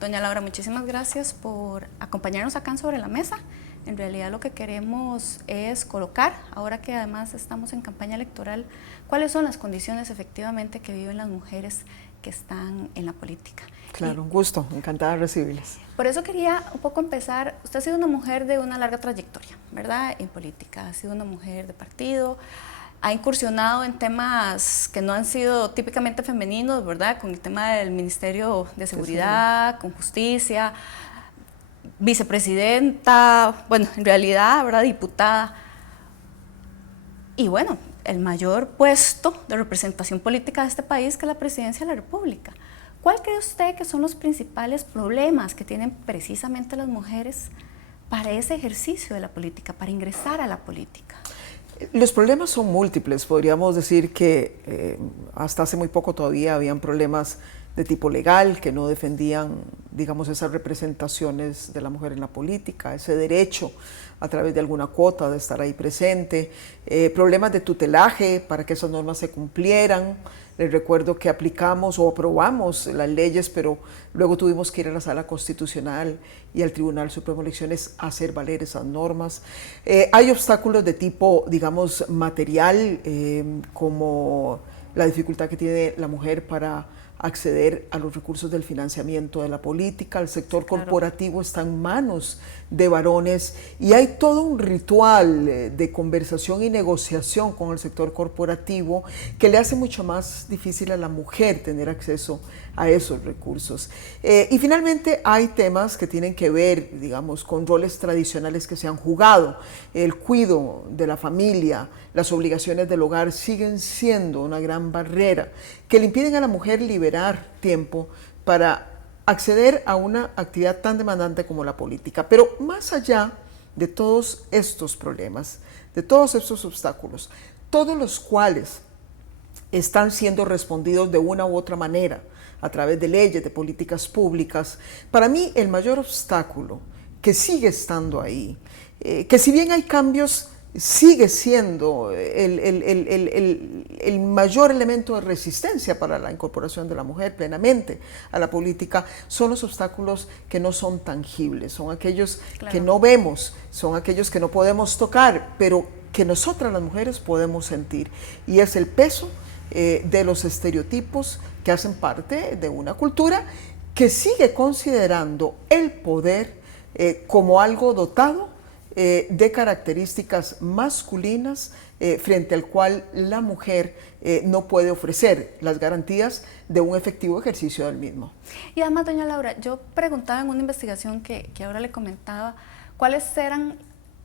Doña Laura, muchísimas gracias por acompañarnos acá en Sobre la Mesa. En realidad lo que queremos es colocar, ahora que además estamos en campaña electoral, cuáles son las condiciones efectivamente que viven las mujeres que están en la política. Claro, un gusto, encantada de recibirles. Por eso quería un poco empezar, usted ha sido una mujer de una larga trayectoria, ¿verdad? En política, ha sido una mujer de partido, ha incursionado en temas que no han sido típicamente femeninos, ¿verdad? Con el tema del Ministerio de Seguridad, con justicia, vicepresidenta, bueno, en realidad, ¿verdad? Diputada. Y bueno, el mayor puesto de representación política de este país, que es la presidencia de la República. ¿Cuál cree usted que son los principales problemas que tienen precisamente las mujeres para ese ejercicio de la política, para ingresar a la política? Los problemas son múltiples. Podríamos decir que hasta hace muy poco todavía habían problemas de tipo legal que no defendían, digamos, esas representaciones de la mujer en la política, ese derecho a través de alguna cuota de estar ahí presente, problemas de tutelaje para que esas normas se cumplieran. Les recuerdo que aplicamos o aprobamos las leyes, pero luego tuvimos que ir a la Sala Constitucional y al Tribunal Supremo de Elecciones a hacer valer esas normas. Hay obstáculos de tipo, digamos, material, como la dificultad que tiene la mujer para acceder a los recursos del financiamiento de la política. El sector corporativo está en manos de varones y hay todo un ritual de conversación y negociación con el sector corporativo que le hace mucho más difícil a la mujer tener acceso a esos recursos. Y finalmente hay temas que tienen que ver, digamos, con roles tradicionales que se han jugado. El cuidado de la familia, las obligaciones del hogar siguen siendo una gran barrera que le impiden a la mujer liberar tiempo para acceder a una actividad tan demandante como la política. Pero más allá de todos estos problemas, de todos estos obstáculos, todos los cuales están siendo respondidos de una u otra manera, a través de leyes, de políticas públicas, para mí el mayor obstáculo que sigue estando ahí, que si bien hay cambios, sigue siendo el mayor elemento de resistencia para la incorporación de la mujer plenamente a la política, son los obstáculos que no son tangibles, son aquellos que no vemos, son aquellos que no podemos tocar, pero que nosotras las mujeres podemos sentir, y es el peso de los estereotipos que hacen parte de una cultura que sigue considerando el poder como algo dotado de características masculinas frente al cual la mujer no puede ofrecer las garantías de un efectivo ejercicio del mismo. Y además, doña Laura, yo preguntaba en una investigación que ahora le comentaba, ¿cuáles eran,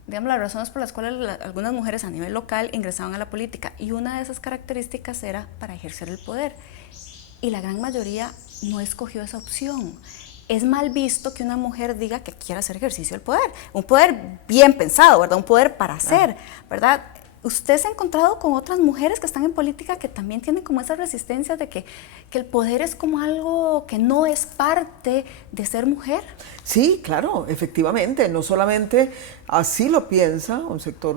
digamos, las razones por las cuales algunas mujeres a nivel local ingresaban a la política? Y una de esas características era para ejercer el poder. Y la gran mayoría no escogió esa opción. Es mal visto que una mujer diga que quiere hacer ejercicio del poder, un poder bien pensado, ¿verdad? Un poder para hacer, ¿verdad? ¿Usted se ha encontrado con otras mujeres que están en política que también tienen como esa resistencia de que el poder es como algo que no es parte de ser mujer? Sí, claro, efectivamente, no solamente así lo piensa un sector,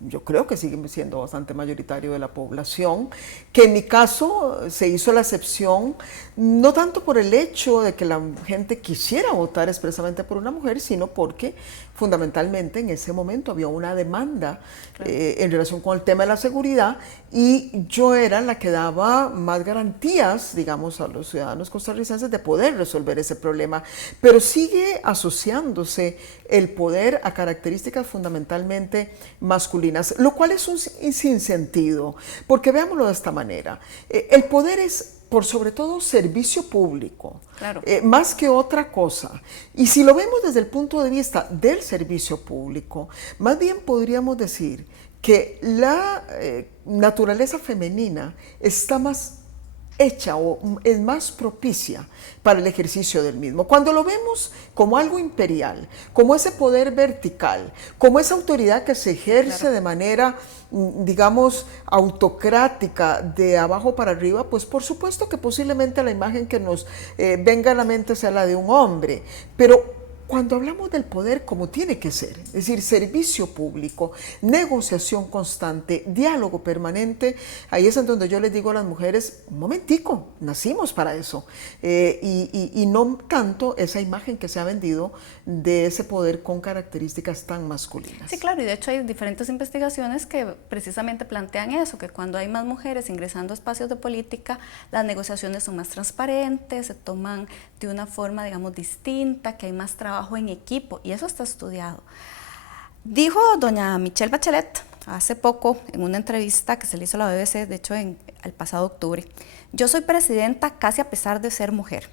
yo creo que sigue siendo bastante mayoritario de la población, que en mi caso se hizo la excepción, no tanto por el hecho de que la gente quisiera votar expresamente por una mujer, sino porque fundamentalmente en ese momento había una demanda en relación con el tema de la seguridad, y yo era la que daba más garantías, digamos, a los ciudadanos costarricenses de poder resolver ese problema, pero sigue asociándose el poder a características fundamentalmente masculinas, lo cual es un sinsentido, porque veámoslo de esta manera, el poder es por sobre todo servicio público, claro. Más que otra cosa. Y si lo vemos desde el punto de vista del servicio público, más bien podríamos decir que la naturaleza femenina está más hecha o es más propicia para el ejercicio del mismo. Cuando lo vemos como algo imperial, como ese poder vertical, como esa autoridad que se ejerce de manera, digamos, autocrática de abajo para arriba, pues por supuesto que posiblemente la imagen que nos venga a la mente sea la de un hombre, pero cuando hablamos del poder como tiene que ser, es decir, servicio público, negociación constante, diálogo permanente, ahí es en donde yo les digo a las mujeres, un momentico, nacimos para eso, y no tanto esa imagen que se ha vendido de ese poder con características tan masculinas. Sí, claro, y de hecho hay diferentes investigaciones que precisamente plantean eso, que cuando hay más mujeres ingresando a espacios de política, las negociaciones son más transparentes, se toman de una forma, digamos, distinta, que hay más trabajo en equipo, y eso está estudiado. Dijo doña Michelle Bachelet hace poco en una entrevista que se le hizo a la BBC, de hecho el pasado octubre: yo soy presidenta casi a pesar de ser mujer.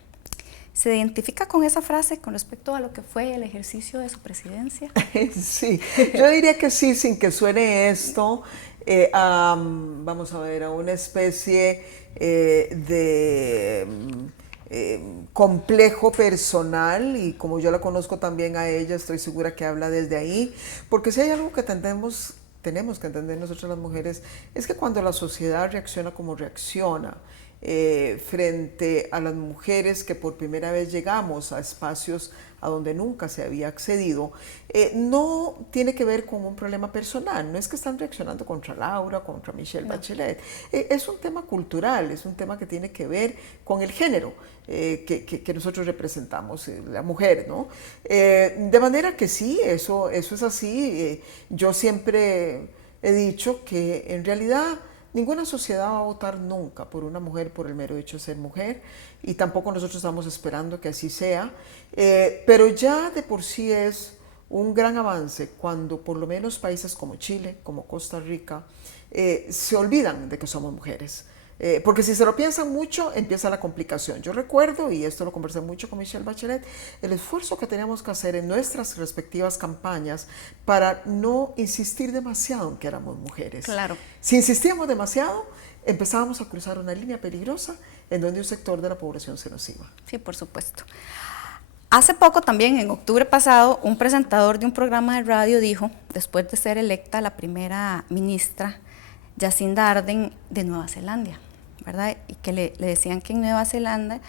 ¿Se identifica con esa frase con respecto a lo que fue el ejercicio de su presidencia? Sí, yo diría que sí, sin que suene esto, vamos a ver, a una especie de complejo personal, y como yo la conozco también a ella, estoy segura que habla desde ahí, porque si hay algo que tenemos que entender nosotros las mujeres, es que cuando la sociedad reacciona como reacciona, frente a las mujeres que por primera vez llegamos a espacios a donde nunca se había accedido, no tiene que ver con un problema personal, no es que están reaccionando contra Laura, contra Michelle Bachelet, es un tema cultural, es un tema que tiene que ver con el género que nosotros representamos, la mujer, ¿no? De manera que sí, eso es así. Yo siempre he dicho que en realidad ninguna sociedad va a votar nunca por una mujer por el mero hecho de ser mujer, y tampoco nosotros estamos esperando que así sea, pero ya de por sí es un gran avance cuando por lo menos países como Chile, como Costa Rica, se olvidan de que somos mujeres. Porque si se lo piensan mucho, empieza la complicación. Yo recuerdo, y esto lo conversé mucho con Michelle Bachelet, el esfuerzo que teníamos que hacer en nuestras respectivas campañas para no insistir demasiado en que éramos mujeres. Claro. Si insistíamos demasiado, empezábamos a cruzar una línea peligrosa en donde un sector de la población se nos iba. Sí, por supuesto. Hace poco también, en octubre pasado, un presentador de un programa de radio dijo, después de ser electa la primera ministra, Jacinda Ardern de Nueva Zelanda, ¿verdad? Y que le decían que en Nueva Zelanda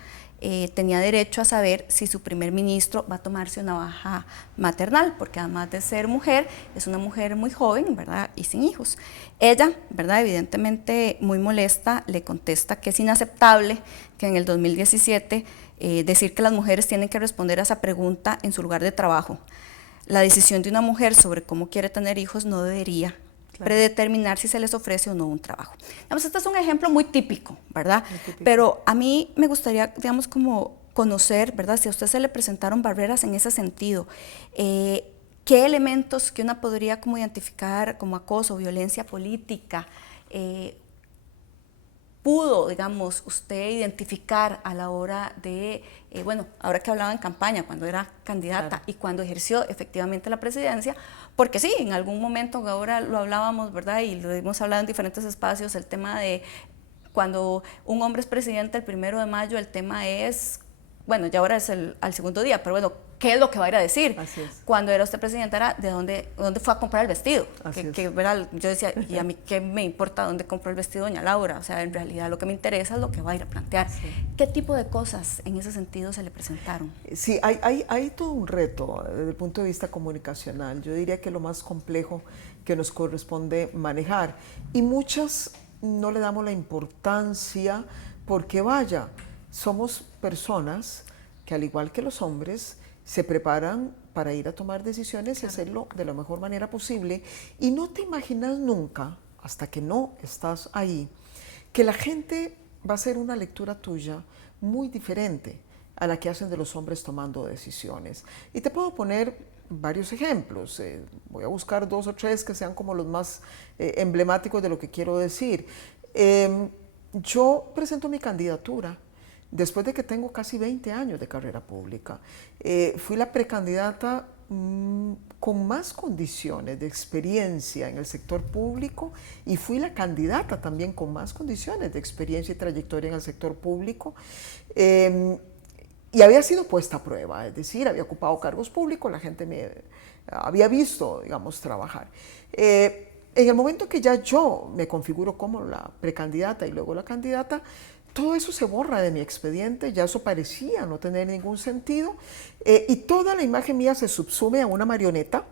tenía derecho a saber si su primer ministro va a tomarse una baja maternal, porque además de ser mujer, es una mujer muy joven, ¿verdad? Y sin hijos. Ella, ¿verdad? Evidentemente muy molesta, le contesta que es inaceptable que en el 2017 decir que las mujeres tienen que responder a esa pregunta en su lugar de trabajo. La decisión de una mujer sobre cómo quiere tener hijos no debería predeterminar si se les ofrece o no un trabajo. Digamos, este es un ejemplo muy típico, ¿verdad? Muy típico. Pero a mí me gustaría, digamos, como conocer, ¿verdad? Si a usted se le presentaron barreras en ese sentido, ¿qué elementos que una podría como identificar como acoso, violencia política, pudo, digamos, usted identificar a la hora de, bueno, ahora que hablaba en campaña, cuando era candidata, claro, y cuando ejerció efectivamente la presidencia? Porque sí, en algún momento, ahora lo hablábamos, ¿verdad? Y lo hemos hablado en diferentes espacios, el tema de cuando un hombre es presidente el 1 de mayo, el tema es, bueno, ya ahora es al segundo día, pero bueno, ¿qué es lo que va a ir a decir? Así es. Cuando era usted presidenta era de dónde fue a comprar el vestido. ¿Verdad? Yo decía, ¿y a mí qué me importa dónde compró el vestido doña Laura? O sea, en realidad lo que me interesa es lo que va a ir a plantear. Sí. ¿Qué tipo de cosas en ese sentido se le presentaron? Sí, hay todo un reto desde el punto de vista comunicacional. Yo diría que lo más complejo que nos corresponde manejar. Y muchas no le damos la importancia porque vaya, somos personas que al igual que los hombres se preparan para ir a tomar decisiones y hacerlo de la mejor manera posible, y no te imaginas nunca, hasta que no estás ahí, que la gente va a hacer una lectura tuya muy diferente a la que hacen de los hombres tomando decisiones. Y te puedo poner varios ejemplos, voy a buscar 2 o 3 que sean como los más emblemáticos de lo que quiero decir. Yo presento mi candidatura después de que tengo casi 20 años de carrera pública. Fui la precandidata con más condiciones de experiencia en el sector público, y fui la candidata también con más condiciones de experiencia y trayectoria en el sector público. Y había sido puesta a prueba, es decir, había ocupado cargos públicos, la gente me había visto, digamos, trabajar. En el momento que ya yo me configuro como la precandidata y luego la candidata, todo eso se borra de mi expediente, ya eso parecía no tener ningún sentido, y toda la imagen mía se subsume a una marioneta.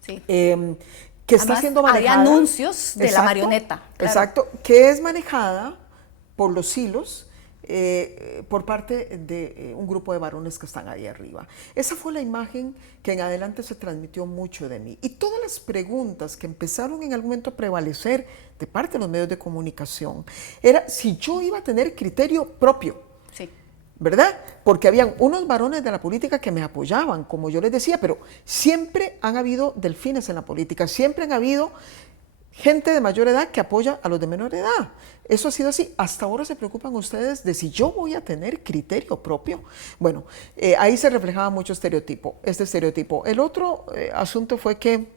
Sí. Que está Además, siendo manejada. había anuncios de la marioneta. Claro. Exacto, que es manejada por los hilos por parte de un grupo de varones que están ahí arriba. Esa fue la imagen que en adelante se transmitió mucho de mí. Y todas las preguntas que empezaron en algún momento a prevalecer de parte de los medios de comunicación era si yo iba a tener criterio propio. Sí. ¿Verdad? Porque habían unos varones de la política que me apoyaban, como yo les decía, pero siempre han habido delfines en la política, siempre han habido gente de mayor edad que apoya a los de menor edad. Eso ha sido así. Hasta ahora se preocupan ustedes de si yo voy a tener criterio propio. Bueno, ahí se reflejaba mucho este estereotipo. El otro asunto fue que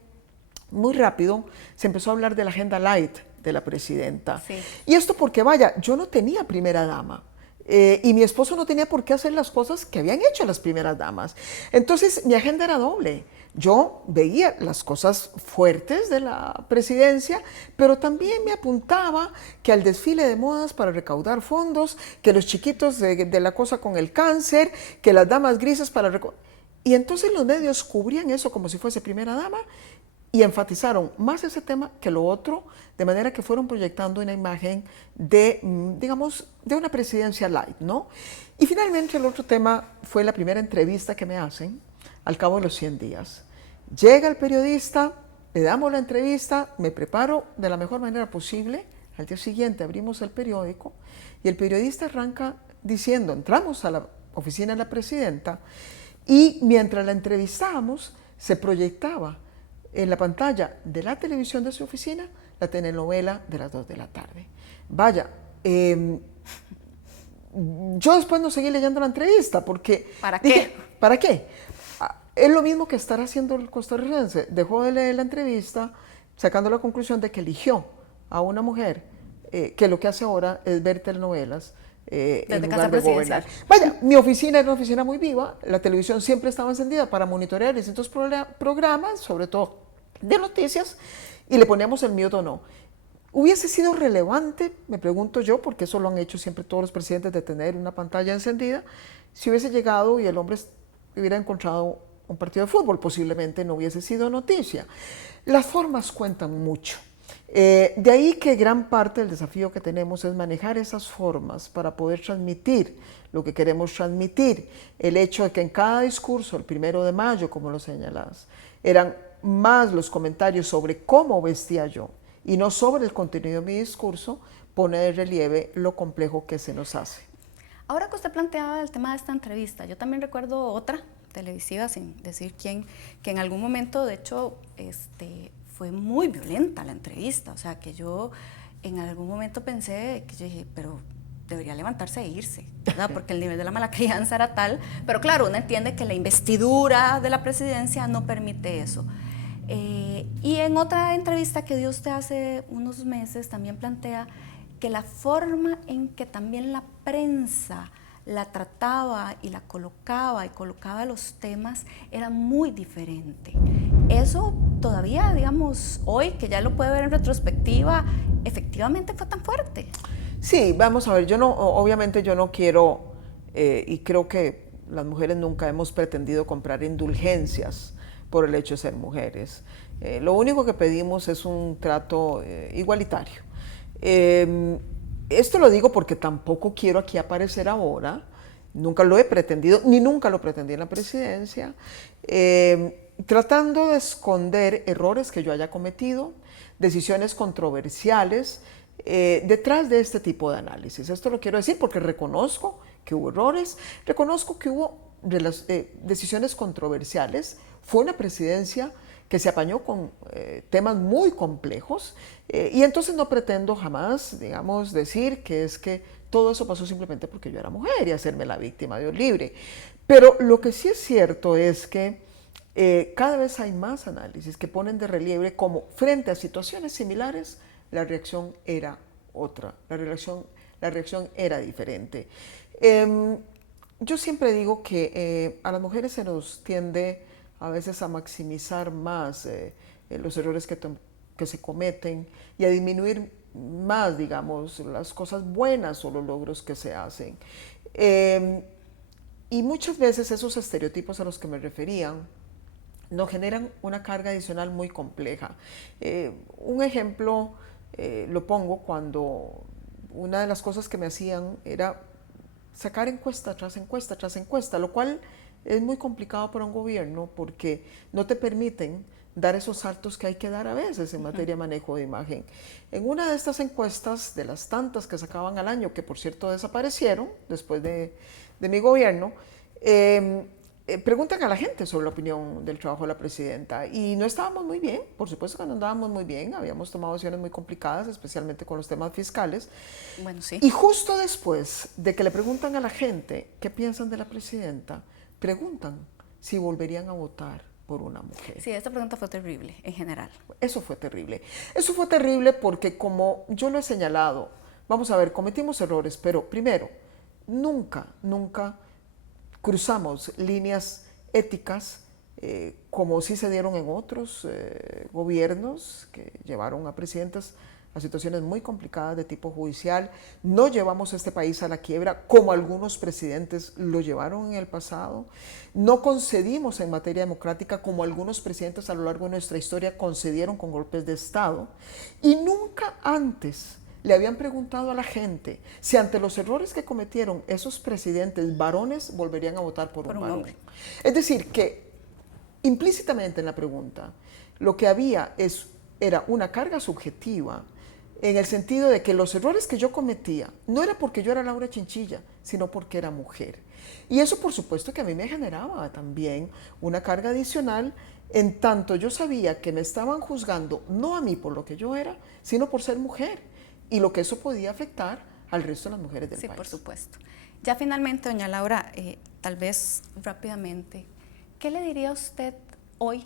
muy rápido se empezó a hablar de la agenda light de la presidenta. Sí. Y esto porque, vaya, yo no tenía primera dama. Y mi esposo no tenía por qué hacer las cosas que habían hecho las primeras damas. Entonces mi agenda era doble. Yo veía las cosas fuertes de la presidencia, pero también me apuntaba que al desfile de modas para recaudar fondos, que los chiquitos de la cosa con el cáncer, que las damas grises para recaudar. Y entonces los medios cubrían eso como si fuese primera dama y enfatizaron más ese tema que lo otro, de manera que fueron proyectando una imagen de, digamos, de una presidencia light, ¿no? Y finalmente el otro tema fue la primera entrevista que me hacen al cabo de los 100 días. Llega el periodista, le damos la entrevista, me preparo de la mejor manera posible, al día siguiente abrimos el periódico y el periodista arranca diciendo, entramos a la oficina de la presidenta y mientras la entrevistábamos se proyectaba en la pantalla de la televisión de su oficina la telenovela de las 2 de la tarde. Vaya, yo después no seguí leyendo la entrevista porque... ¿Para qué? ¿Para qué? Es lo mismo que estar haciendo el costarricense. Dejó de leer la entrevista sacando la conclusión de que eligió a una mujer que lo que hace ahora es ver telenovelas en lugar de gobernar. Vaya, mi oficina era una oficina muy viva, la televisión siempre estaba encendida para monitorear distintos programas, sobre todo de noticias, y le poníamos el mute o no. ¿Hubiese sido relevante, me pregunto yo, porque eso lo han hecho siempre todos los presidentes, de tener una pantalla encendida, si hubiese llegado y el hombre hubiera encontrado un partido de fútbol? Posiblemente no hubiese sido noticia. Las formas cuentan mucho. De ahí que gran parte del desafío que tenemos es manejar esas formas para poder transmitir lo que queremos transmitir. El hecho de que en cada discurso, el 1 de mayo, como lo señalas, eran más los comentarios sobre cómo vestía yo y no sobre el contenido de mi discurso, pone de relieve lo complejo que se nos hace. Ahora que usted planteaba el tema de esta entrevista, yo también recuerdo otra televisiva, sin decir quién, que en algún momento, de hecho, fue muy violenta la entrevista. O sea, que yo en algún momento pensé, que yo dije, pero debería levantarse e irse, ¿verdad? Porque el nivel de la mala crianza era tal. Pero claro, uno entiende que la investidura de la presidencia no permite eso. Y en otra entrevista que dio usted hace unos meses, también plantea que la forma en que también la prensa la trataba y la colocaba y colocaba los temas era muy diferente. Eso todavía, digamos, hoy que ya lo puede ver en retrospectiva, efectivamente fue tan fuerte. Sí, vamos a ver, obviamente yo no quiero, y creo que las mujeres nunca hemos pretendido comprar indulgencias por el hecho de ser mujeres. Lo único que pedimos es un trato igualitario. Esto lo digo porque tampoco quiero aquí aparecer ahora, nunca lo he pretendido, ni nunca lo pretendí en la presidencia, tratando de esconder errores que yo haya cometido, decisiones controversiales, detrás de este tipo de análisis. Esto lo quiero decir porque reconozco que hubo errores, reconozco que hubo decisiones controversiales, fue una presidencia que se apañó con temas muy complejos y entonces no pretendo jamás, digamos, decir que es que todo eso pasó simplemente porque yo era mujer y hacerme la víctima, Dios libre. Pero lo que sí es cierto es que cada vez hay más análisis que ponen de relieve como frente a situaciones similares la reacción era otra, la reacción era diferente. Yo siempre digo que a las mujeres se nos tiende a veces a maximizar más los errores que se cometen y a disminuir más, digamos, las cosas buenas o los logros que se hacen. Y muchas veces esos estereotipos a los que me referían nos generan una carga adicional muy compleja. Un ejemplo lo pongo cuando una de las cosas que me hacían era sacar encuesta tras encuesta tras encuesta, lo cual es muy complicado para un gobierno porque no te permiten dar esos saltos que hay que dar a veces en materia de manejo de imagen. En una de estas encuestas, de las tantas que sacaban al año, que por cierto desaparecieron después de mi gobierno, preguntan a la gente sobre la opinión del trabajo de la presidenta y no estábamos muy bien, por supuesto que no andábamos muy bien, habíamos tomado decisiones muy complicadas, especialmente con los temas fiscales. Bueno, sí. Y justo después de que le preguntan a la gente qué piensan de la presidenta, preguntan si volverían a votar por una mujer. Sí, esta pregunta fue terrible en general. Eso fue terrible. Eso fue terrible porque, como yo lo he señalado, vamos a ver, cometimos errores, pero primero, nunca cruzamos líneas éticas como sí se dieron en otros gobiernos que llevaron a presidentes a situaciones muy complicadas de tipo judicial. No llevamos este país a la quiebra como algunos presidentes lo llevaron en el pasado. No concedimos en materia democrática como algunos presidentes a lo largo de nuestra historia concedieron con golpes de Estado. Y nunca antes le habían preguntado a la gente si ante los errores que cometieron esos presidentes varones volverían a votar por un varón. Hombre. Es decir, que implícitamente en la pregunta lo que había era una carga subjetiva en el sentido de que los errores que yo cometía no era porque yo era Laura Chinchilla, sino porque era mujer. Y eso por supuesto que a mí me generaba también una carga adicional, en tanto yo sabía que me estaban juzgando no a mí por lo que yo era, sino por ser mujer, y lo que eso podía afectar al resto de las mujeres del país. Sí, por supuesto. Ya finalmente, doña Laura, tal vez rápidamente, ¿qué le diría usted hoy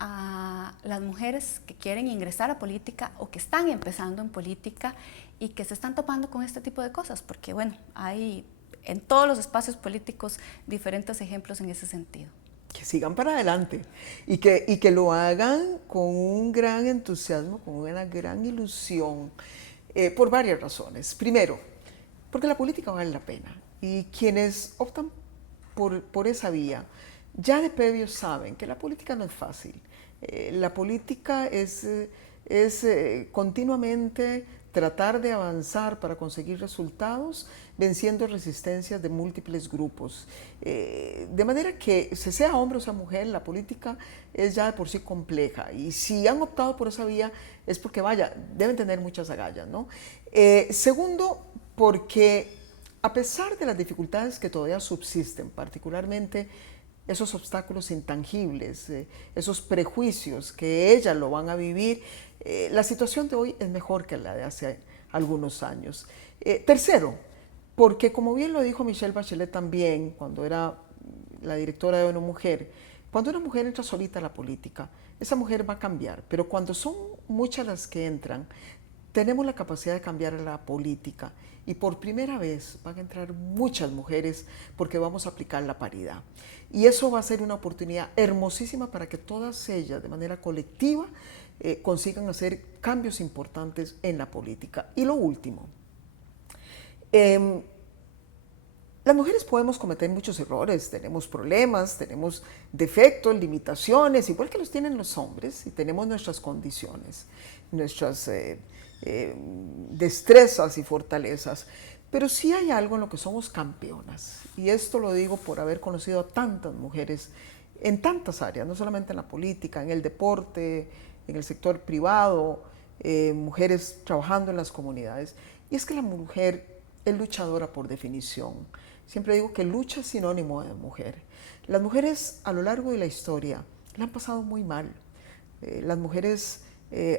a las mujeres que quieren ingresar a política o que están empezando en política y que se están topando con este tipo de cosas? Porque bueno, hay en todos los espacios políticos diferentes ejemplos en ese sentido. Que sigan para adelante y que lo hagan con un gran entusiasmo, con una gran ilusión, por varias razones. Primero, porque la política vale la pena y quienes optan por esa vía ya de previo saben que la política no es fácil. La política es continuamente tratar de avanzar para conseguir resultados, venciendo resistencias de múltiples grupos. De manera que, se sea hombre o sea mujer, la política es ya de por sí compleja. Y si han optado por esa vía es porque, vaya, deben tener muchas agallas, ¿no? Segundo, porque a pesar de las dificultades que todavía subsisten, particularmente esos obstáculos intangibles, esos prejuicios que ellas lo van a vivir, la situación de hoy es mejor que la de hace algunos años. Tercero, porque como bien lo dijo Michelle Bachelet también, cuando era la directora de ONU Mujer, cuando una mujer entra solita a la política, esa mujer va a cambiar, pero cuando son muchas las que entran, tenemos la capacidad de cambiar la política y por primera vez van a entrar muchas mujeres porque vamos a aplicar la paridad. Y eso va a ser una oportunidad hermosísima para que todas ellas, de manera colectiva, consigan hacer cambios importantes en la política. Y lo último, las mujeres podemos cometer muchos errores, tenemos problemas, tenemos defectos, limitaciones, igual que los tienen los hombres, y tenemos nuestras condiciones, nuestras destrezas y fortalezas. Pero sí hay algo en lo que somos campeonas, y esto lo digo por haber conocido a tantas mujeres en tantas áreas, no solamente en la política, en el deporte, en el sector privado, mujeres trabajando en las comunidades. Y es que la mujer es luchadora por definición. Siempre digo que lucha es sinónimo de mujer. Las mujeres a lo largo de la historia la han pasado muy mal. Las mujeres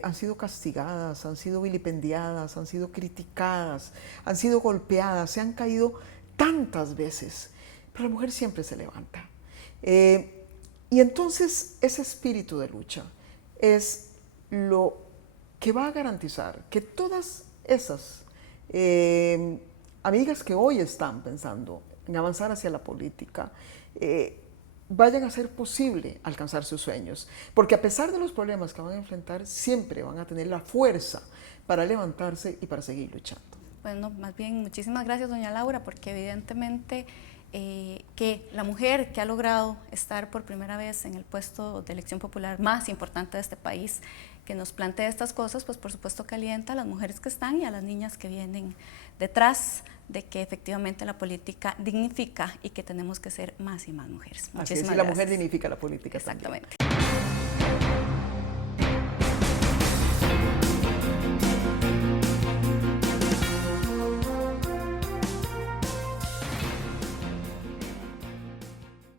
han sido castigadas, han sido vilipendiadas, han sido criticadas, han sido golpeadas, se han caído tantas veces, pero la mujer siempre se levanta. Y entonces ese espíritu de lucha es lo que va a garantizar que todas esas amigas que hoy están pensando en avanzar hacia la política, vayan a hacer posible alcanzar sus sueños, porque a pesar de los problemas que van a enfrentar, siempre van a tener la fuerza para levantarse y para seguir luchando. Bueno, más bien muchísimas gracias, doña Laura, porque evidentemente que la mujer que ha logrado estar por primera vez en el puesto de elección popular más importante de este país, que nos plantea estas cosas, pues por supuesto que alienta a las mujeres que están y a las niñas que vienen detrás de que efectivamente la política dignifica y que tenemos que ser más y más mujeres. Así es, y Muchísimas la gracias. mujer dignifica la política. Exactamente. También.